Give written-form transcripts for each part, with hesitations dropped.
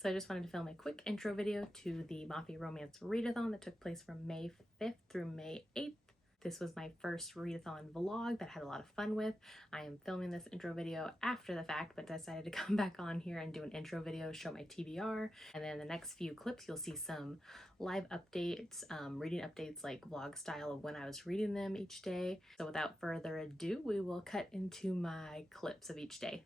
So I just wanted to film a quick intro video to the Mafia Romance Readathon that took place from May 5th through May 8th. This was my first readathon vlog that I had a lot of fun with. I am filming this intro video after the fact, but decided to come back on here and do an intro video, show my TBR, and then the next few clips you'll see some live updates, reading updates like vlog style of when I was reading them each day. So without further ado, we will cut into my clips of each day.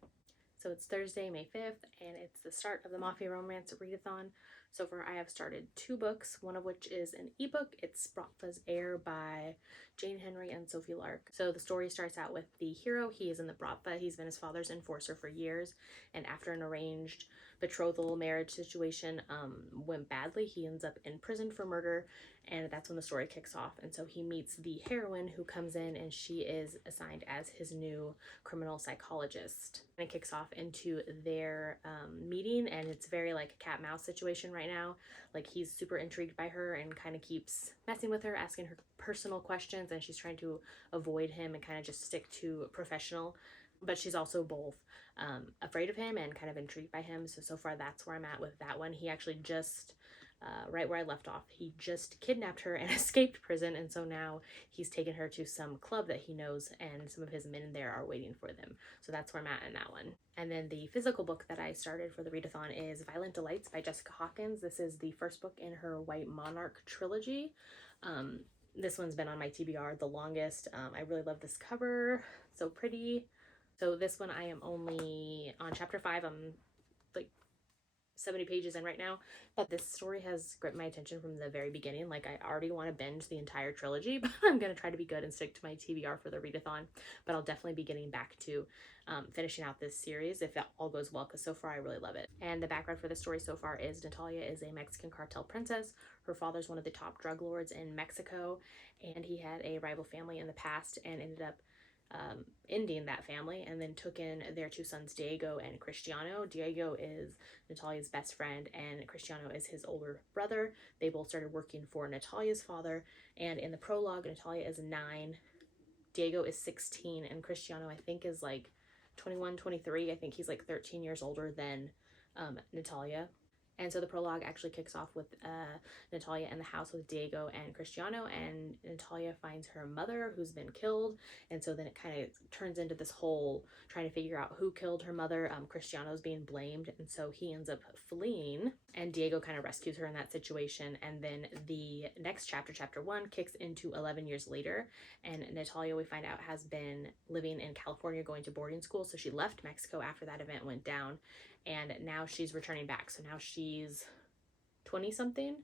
So it's Thursday, May 5th, and it's the start of the Mafia Romance Readathon. So far I have started 2 books, one of which is an ebook. It's Bratva's Heir by Jane Henry and Sophie Lark. So the story starts out with the hero. He is in the Bratva. He's been his father's enforcer for years, and after an arranged betrothal marriage situation went badly, he ends up in prison for murder, and that's when the story kicks off. And so he meets the heroine who comes in, and she is assigned as his new criminal psychologist. And it kicks off into their meeting, and it's very like a cat-mouse situation right now. Like, he's super intrigued by her and kind of keeps messing with her, asking her personal questions, and she's trying to avoid him and kind of just stick to professional. But she's also both afraid of him and kind of intrigued by him. So far that's where I'm at with that one. He actually just right where I left off, he just kidnapped her and escaped prison, and so now he's taken her to some club that he knows, and some of his men there are waiting for them. So that's where I'm at in that one. And then the physical book that I started for the readathon is Violent Delights by Jessica Hawkins. This is the first book in her White Monarch trilogy. This one's been on my TBR the longest. I really love this cover, so pretty. So this one I am only on chapter 5. I'm like 70 pages in right now, but this story has gripped my attention from the very beginning. Like, I already want to binge the entire trilogy, but I'm going to try to be good and stick to my TBR for the readathon. But I'll definitely be getting back to finishing out this series if it all goes well, because so far I really love it. And the background for the story so far is Natalia is a Mexican cartel princess. Her father's one of the top drug lords in Mexico, and he had a rival family in the past and ended up ending that family, and then took in their 2 sons, Diego and Cristiano. Diego is Natalia's best friend, and Cristiano is his older brother. They both started working for Natalia's father, and in the prologue, Natalia is 9, Diego is 16, and Cristiano I think is like 21, 23. I think he's like 13 years older than Natalia. And so the prologue actually kicks off with Natalia in the house with Diego and Cristiano, and Natalia finds her mother who's been killed, and so then it kind of turns into this whole trying to figure out who killed her mother. Cristiano's being blamed, and so he ends up fleeing, and Diego kind of rescues her in that situation. And then the next chapter, chapter 1, kicks into 11 years later, and Natalia, we find out, has been living in California, going to boarding school. So she left Mexico after that event went down, and now she's returning back. So now she's 20 something,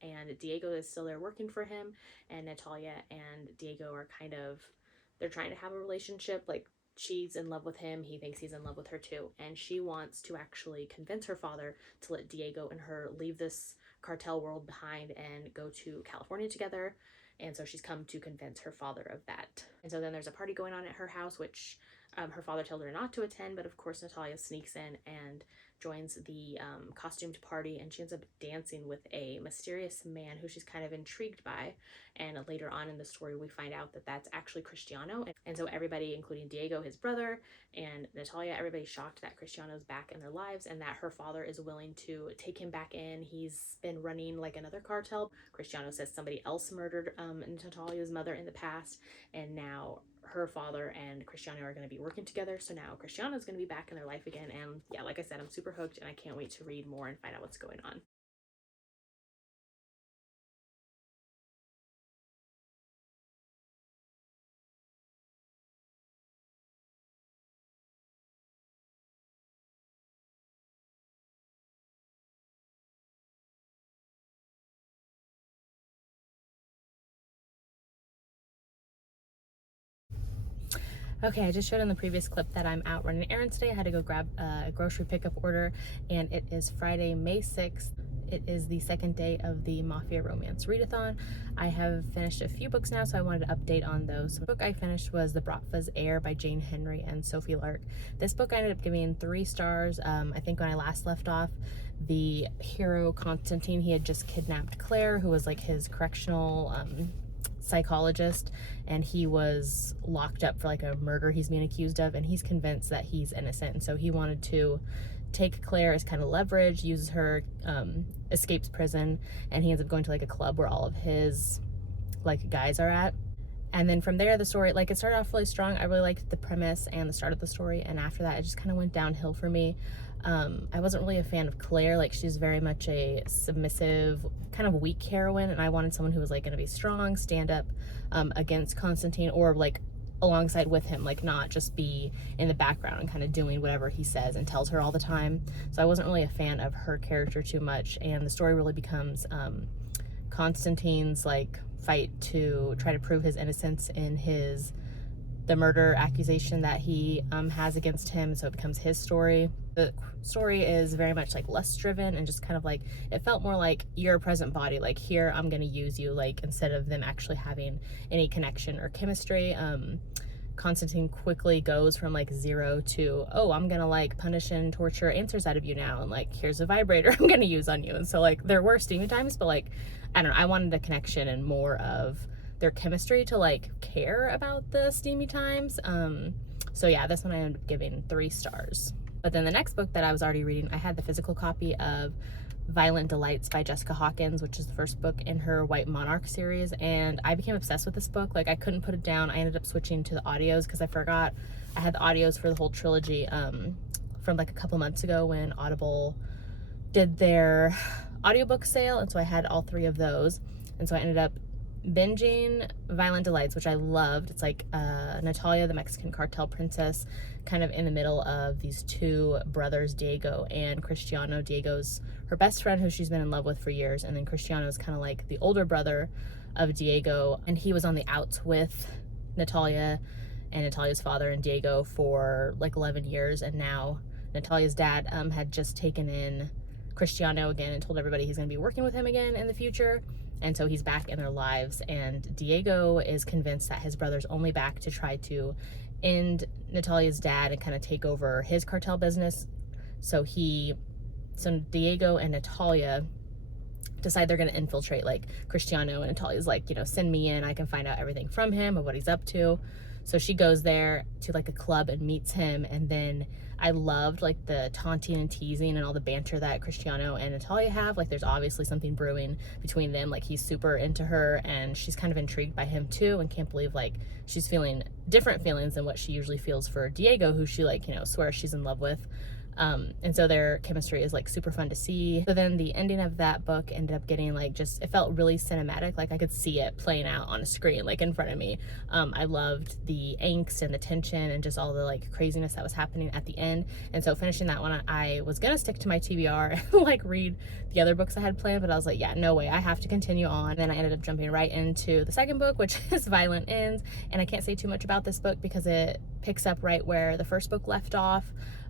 and Diego is still there working for him, and Natalia and Diego are they're trying to have a relationship. Like, she's in love with him, he thinks he's in love with her too, and she wants to actually convince her father to let Diego and her leave this cartel world behind and go to California together. And so she's come to convince her father of that. And so then there's a party going on at her house, which her father told her not to attend, but of course Natalia sneaks in and joins the costumed party, and she ends up dancing with a mysterious man who she's kind of intrigued by. And later on in the story we find out that that's actually Cristiano. And so everybody, including Diego, his brother, and Natalia, everybody's shocked that Cristiano's back in their lives and that her father is willing to take him back in. He's been running like another cartel. Cristiano says somebody else murdered Natalia's mother in the past, and now her father and Cristiano are going to be working together. So now Cristiano is going to be back in their life again. And yeah, like I said, I'm super hooked, and I can't wait to read more and find out what's going on. Okay, I just showed in the previous clip that I'm out running errands today. I had to go grab a grocery pickup order, and it is Friday, May 6th. It is the second day of the Mafia Romance Readathon. I have finished a few books now, so I wanted to update on those. So the book I finished was The Bratva's Heir by Jane Henry and Sophie Lark. This book I ended up giving 3 stars. I think when I last left off, the hero Constantine, he had just kidnapped Claire, who was like his correctional psychologist, and he was locked up for like a murder he's being accused of, and he's convinced that he's innocent, and so he wanted to take Claire as kind of leverage, uses her, escapes prison, and he ends up going to like a club where all of his like guys are at. And then from there, the story, like, it started off really strong. I really liked the premise and the start of the story, and after that it just kind of went downhill for me. I wasn't really a fan of Claire. Like, she's very much a submissive, kind of weak heroine, and I wanted someone who was like going to be strong, stand up against Constantine, or like alongside with him, like not just be in the background and kind of doing whatever he says and tells her all the time. So I wasn't really a fan of her character too much, and the story really becomes Constantine's like fight to try to prove his innocence in the murder accusation that he has against him. So it becomes his story. The story is very much like lust driven, and just kind of like, it felt more like you're a present body, like here I'm gonna use you, like instead of them actually having any connection or chemistry. Constantine quickly goes from like 0 to, oh, I'm gonna like punish and torture answers out of you now, and like here's a vibrator I'm gonna use on you. And so like there were steamy times, but like I don't know, I wanted a connection and more of their chemistry to like care about the steamy times. So yeah, this one I ended up giving 3 stars. But then the next book that I was already reading, I had the physical copy of Violent Delights by Jessica Hawkins, which is the first book in her White Monarch series, and I became obsessed with this book. Like, I couldn't put it down. I ended up switching to the audios because I forgot I had the audios for the whole trilogy from like a couple months ago when Audible did their audiobook sale, and so I had all 3 of those. And so I ended up binging Violent Delights, which I loved. It's like Natalia, the Mexican cartel princess, kind of in the middle of these 2 brothers, Diego and Cristiano. Diego's her best friend, who she's been in love with for years, and then Cristiano is kind of like the older brother of Diego, and he was on the outs with Natalia and Natalia's father and Diego for like 11 years, and now Natalia's dad had just taken in Cristiano again and told everybody he's going to be working with him again in the future. And so he's back in their lives, and Diego is convinced that his brother's only back to try to end Natalia's dad and kind of take over his cartel business. So Diego and Natalia decide they're going to infiltrate like Cristiano, and Natalia's like, you know, send me in, I can find out everything from him of what he's up to. So she goes there to like a club and meets him, and then I loved like the taunting and teasing and all the banter that Cristiano and Natalia have. Like, there's obviously something brewing between them. Like, he's super into her, and she's kind of intrigued by him too, and can't believe like she's feeling different feelings than what she usually feels for Diego, who she like, you know, swears she's in love with. And so their chemistry is like super fun to see. So then the ending of that book ended up getting like, just, it felt really cinematic. Like I could see it playing out on a screen, like in front of me. I loved the angst and the tension and just all the like craziness that was happening at the end. And so finishing that one, I was gonna stick to my TBR and like read the other books I had planned, but I was like, yeah, no way, I have to continue on. And then I ended up jumping right into the second book, which is Violent Ends. And I can't say too much about this book because it picks up right where the first book left off.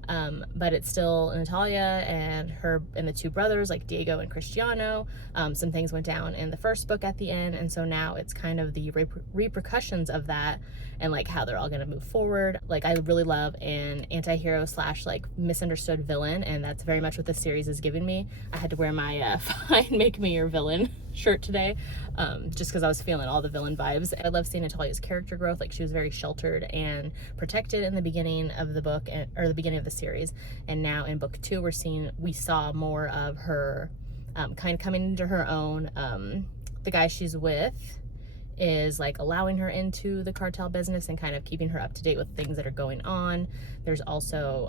But it's still Natalia and the 2 brothers, like Diego and Cristiano. Some things went down in the first book at the end, and so now it's kind of the repercussions of that and like how they're all going to move forward. Like, I really love an anti-hero / like misunderstood villain, and that's very much what this series is giving me. I had to wear my Fine Make Me Your Villain shirt today, just because I was feeling all the villain vibes. I love seeing Natalia's character growth. Like, she was very sheltered and protected in the beginning of the book, or the beginning of the series, and now in book 2 we saw more of her kind of coming into her own. The guy she's with is like allowing her into the cartel business and kind of keeping her up to date with things that are going on. There's also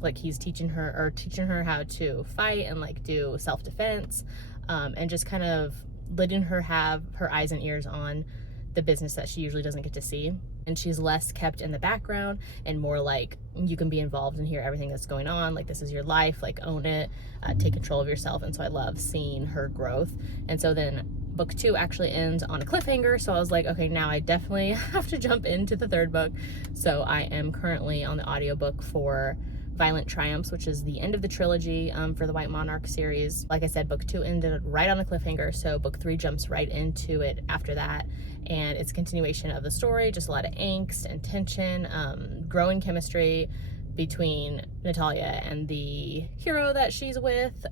like he's teaching her how to fight and like do self-defense, and just kind of letting her have her eyes and ears on the business that she usually doesn't get to see. And she's less kept in the background and more like, you can be involved and hear everything that's going on. Like, this is your life, like own it, take control of yourself. And so I love seeing her growth. And so then book 2 actually ends on a cliffhanger. So I was like, okay, now I definitely have to jump into the 3rd book. So I am currently on the audiobook for Violent Triumphs, which is the end of the trilogy for the White Monarch series. Like I said, book 2 ended right on a cliffhanger, so book 3 jumps right into it after that, and it's a continuation of the story, just a lot of angst and tension, growing chemistry between Natalia and the hero that she's with,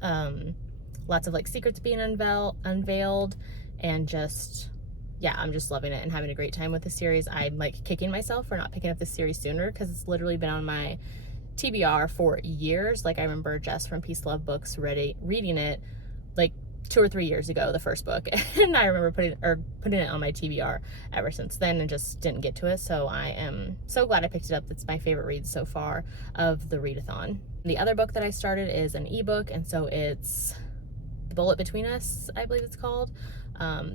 lots of like secrets being unveiled, and just, yeah, I'm just loving it and having a great time with the series. I'm like kicking myself for not picking up this series sooner, because it's literally been on my TBR for years. Like I remember Jess from Peace Love Books reading it like 2 or 3 years ago, the first book, and I remember putting it on my TBR ever since then and just didn't get to it. So I am so glad I picked it up. It's my favorite read so far of the readathon. The other book that I started is an ebook, and so it's The Bullet Between Us, I believe it's called.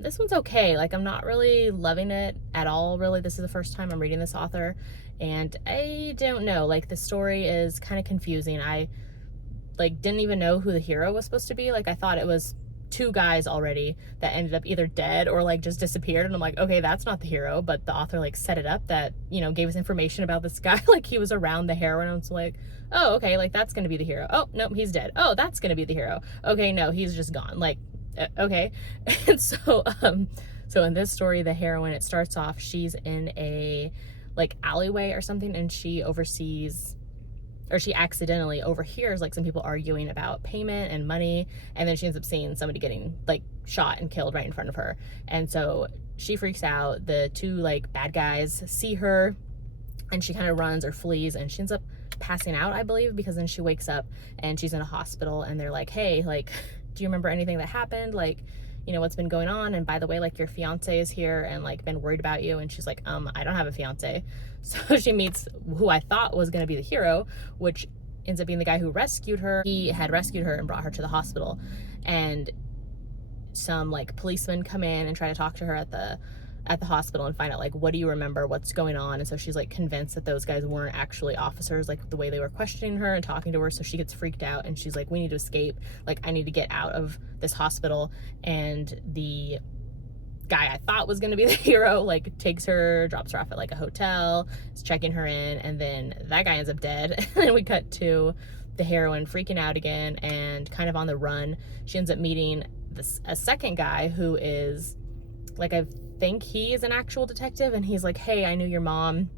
This one's okay. Like I'm not really loving it at all, really. This is the first time I'm reading this author, and I don't know, like the story is kind of confusing. I like didn't even know who the hero was supposed to be. Like I thought it was two guys already that ended up either dead or like just disappeared, and I'm like, okay, that's not the hero. But the author like set it up that, you know, gave us information about this guy like he was around the heroine. I was like, oh, okay, like that's gonna be the hero. Oh nope, he's dead. Oh, that's gonna be the hero. Okay, no, he's just gone. Like okay. And so so in this story, the heroine, it starts off, she's in a like alleyway or something, and she accidentally overhears like some people arguing about payment and money, and then she ends up seeing somebody getting like shot and killed right in front of her. And so she freaks out. The two like bad guys see her, and she kind of runs or flees, and she ends up passing out, I believe, because then she wakes up and she's in a hospital, and they're like, hey, like, do you remember anything that happened? Like, you know, what's been going on? And by the way, like your fiance is here and like been worried about you. And she's like, I don't have a fiance. So she meets who I thought was going to be the hero, which ends up being the guy who rescued her. He had rescued her and brought her to the hospital, and some like policemen come in and try to talk to her at the hospital and find out like, what do you remember, what's going on? And so she's like convinced that those guys weren't actually officers, like the way they were questioning her and talking to her. So she gets freaked out, and she's like, we need to escape, like I need to get out of this hospital. And the guy I thought was going to be the hero like takes her, drops her off at like a hotel, is checking her in, and then that guy ends up dead. And then we cut to the heroine freaking out again and kind of on the run. She ends up meeting a second guy who is like, I think he is an actual detective, and he's like, hey, I knew your mom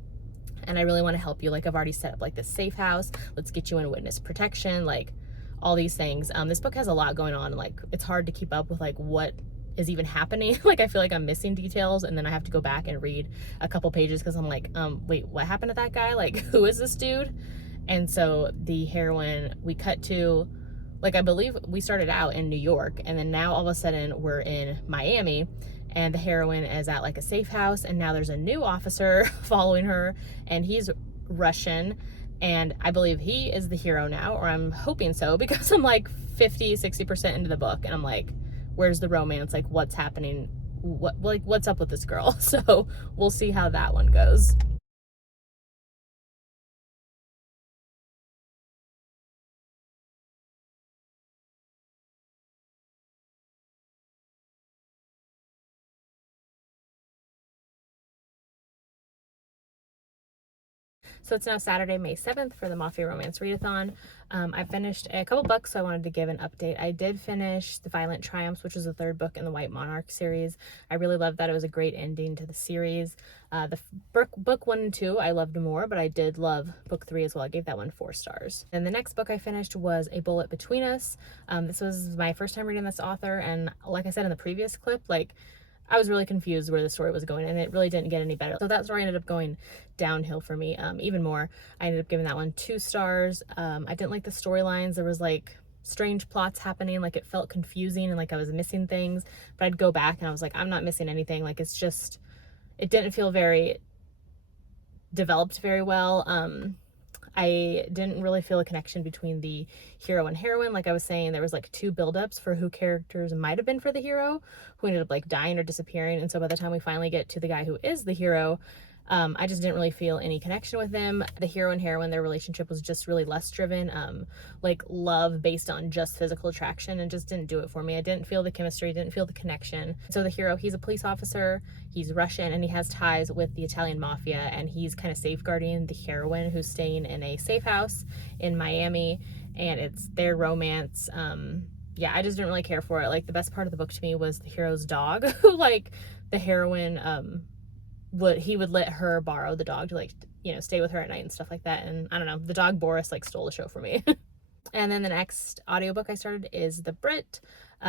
and I really want to help you. Like I've already set up like this safe house. Let's get you in witness protection, like all these things. This book has a lot going on, and like it's hard to keep up with like what is even happening. Like I feel like I'm missing details, and then I have to go back and read a couple pages because I'm like, wait, what happened to that guy? Like who is this dude? And so the heroine, we cut to, like, I believe we started out in New York, and then now all of a sudden we're in Miami, and the heroine is at like a safe house, and now there's a new officer following her, and he's Russian, and I believe he is the hero now, or I'm hoping so, because I'm like 50-60% into the book, and I'm like, where's the romance? Like what's happening? What's up with this girl? So we'll see how that one goes. So it's now Saturday, May 7th for the Mafia Romance Readathon. I finished a couple books, so I wanted to give an update. I did finish The Violent Triumphs, which was the third book in the White Monarch series. I really loved that. It was a great ending to the series. The book 1 and 2 I loved more, but I did love book 3 as well. I gave that one 4 stars. And the next book I finished was A Bullet Between Us. This was my first time reading this author, and like I said in the previous clip, like I was really confused where the story was going, and it really didn't get any better. So that story ended up going downhill for me even more. I ended up giving that one 2 stars. I didn't like the storylines. There was like strange plots happening, like it felt confusing and like I was missing things, but I'd go back and I was like, I'm not missing anything. Like it's just, it didn't feel very developed very well. I didn't really feel a connection between the hero and heroine. Like I was saying, there was like 2 buildups for who characters might have been for the hero, who ended up like dying or disappearing. And so by the time we finally get to the guy who is the hero, I just didn't really feel any connection with them. The hero and heroine, their relationship was just really less driven, like love based on just physical attraction, and just didn't do it for me. I didn't feel the chemistry, didn't feel the connection. So the hero, he's a police officer, he's Russian, and he has ties with the Italian mafia, and he's kind of safeguarding the heroine who's staying in a safe house in Miami, and it's their romance. Yeah, I just didn't really care for it. Like the best part of the book to me was the hero's dog, who like the heroine, he would let her borrow the dog to like, you know, stay with her at night and stuff like that. And I don't know, the dog Boris like stole the show for me. And then the next audiobook I started is The Brit.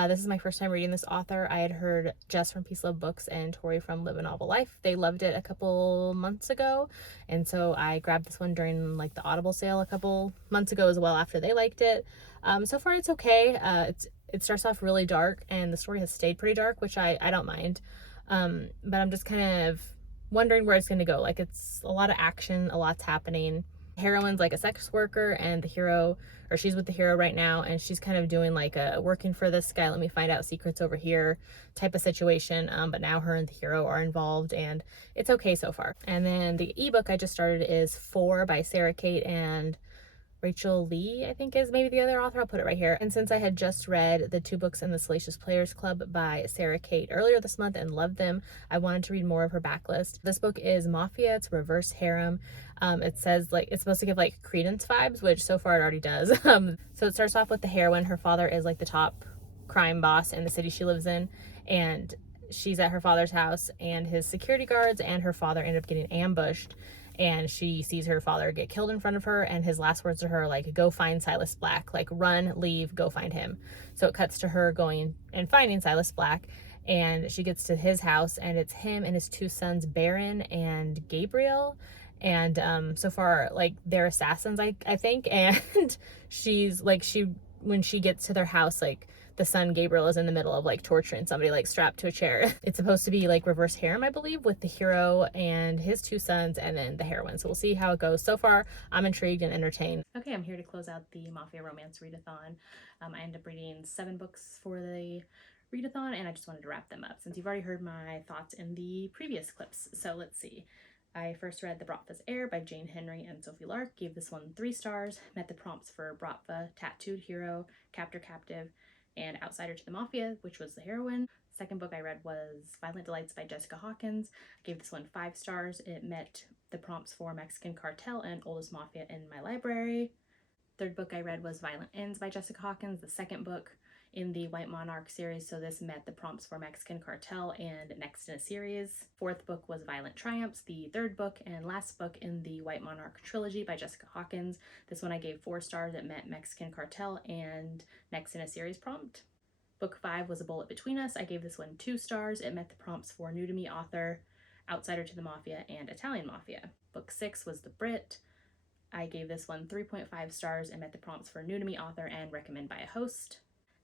This is my first time reading this author. I had heard Jess from Peace Love Books and Tori from Live a Novel Life. They loved it a couple months ago, and so I grabbed this one during like the Audible sale a couple months ago as well after they liked it. So far it's okay. It starts off really dark, and the story has stayed pretty dark, which I don't mind. But I'm just kind of wondering where it's going to go. Like, it's a lot of action, a lot's happening. The heroine's like a sex worker, and the hero, or she's with the hero right now, and she's kind of doing like a working for this guy, let me find out secrets over here type of situation. But now her and the hero are involved, and it's okay so far. And then the ebook I just started is 4 by Sarah Kate and Rachel Lee, I think is maybe the other author. I'll put it right here. And since I had just read the 2 books in the Salacious Players Club by Sarah Kate earlier this month and loved them, I wanted to read more of her backlist. This book is Mafia. It's reverse harem. It says like it's supposed to give like Credence vibes, which so far it already does. So it starts off with the heroine. Her father is like the top crime boss in the city she lives in, and she's at her father's house, and his security guards and her father end up getting ambushed, and she sees her father get killed in front of her, and his last words to her like, go find Silas Black, like run, leave, go find him. So it cuts to her going and finding Silas Black, and she gets to his house, and it's him and his 2 sons, Baron and Gabriel. And so far like they're assassins, I think. And she's like, when she gets to their house, like the son Gabriel is in the middle of like torturing somebody like strapped to a chair. It's supposed to be like reverse harem, I believe, with the hero and his 2 sons and then the heroine. So we'll see how it goes. So far I'm intrigued and entertained. Okay, I'm here to close out the Mafia Romance Readathon. I ended up reading 7 books for the readathon, and I just wanted to wrap them up since you've already heard my thoughts in the previous clips. So let's see. I first read The Bratva's Heir by Jane Henry and Sophie Lark, gave this one 3 stars, met the prompts for Bratva, Tattooed Hero, Captor Captive, and Outsider to the Mafia, which was the heroine. Second book I read was Violent Delights by Jessica Hawkins. I gave this one 5 stars. It met the prompts for Mexican Cartel and Oldest Mafia in my library. Third book I read was Violent Ends by Jessica Hawkins, the second book in the White Monarch series, so this met the prompts for Mexican Cartel and next in a series. Fourth book was Violent Triumphs, the third book and last book in the White Monarch trilogy by Jessica Hawkins. This one I gave 4 stars. It met Mexican Cartel and next in a series prompt. Book 5 was A Bullet Between Us. I gave this one 2 stars. It met the prompts for New to Me author, Outsider to the Mafia, and Italian Mafia. Book 6 was The Brit. I gave this one 3.5 stars and met the prompts for New to Me author and recommend by a host.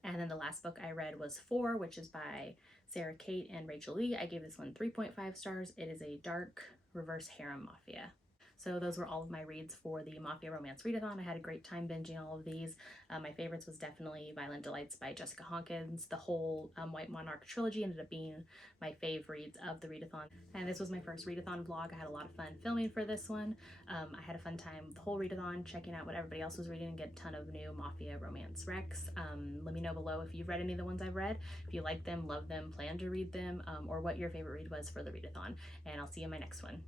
And then the last book I read was 4, which is by Sarah Kate and Rachel Lee. I gave this one 3.5 stars. It is a dark reverse harem mafia. So those were all of my reads for the Mafia Romance Readathon. I had a great time binging all of these. My favorites was definitely Violent Delights by Jessica Hawkins. The whole White Monarch trilogy ended up being my fave reads of the readathon. And this was my first readathon vlog. I had a lot of fun filming for this one. I had a fun time the whole readathon, checking out what everybody else was reading and get a ton of new Mafia Romance recs. Let me know below if you've read any of the ones I've read, if you like them, love them, plan to read them, or what your favorite read was for the readathon. And I'll see you in my next one.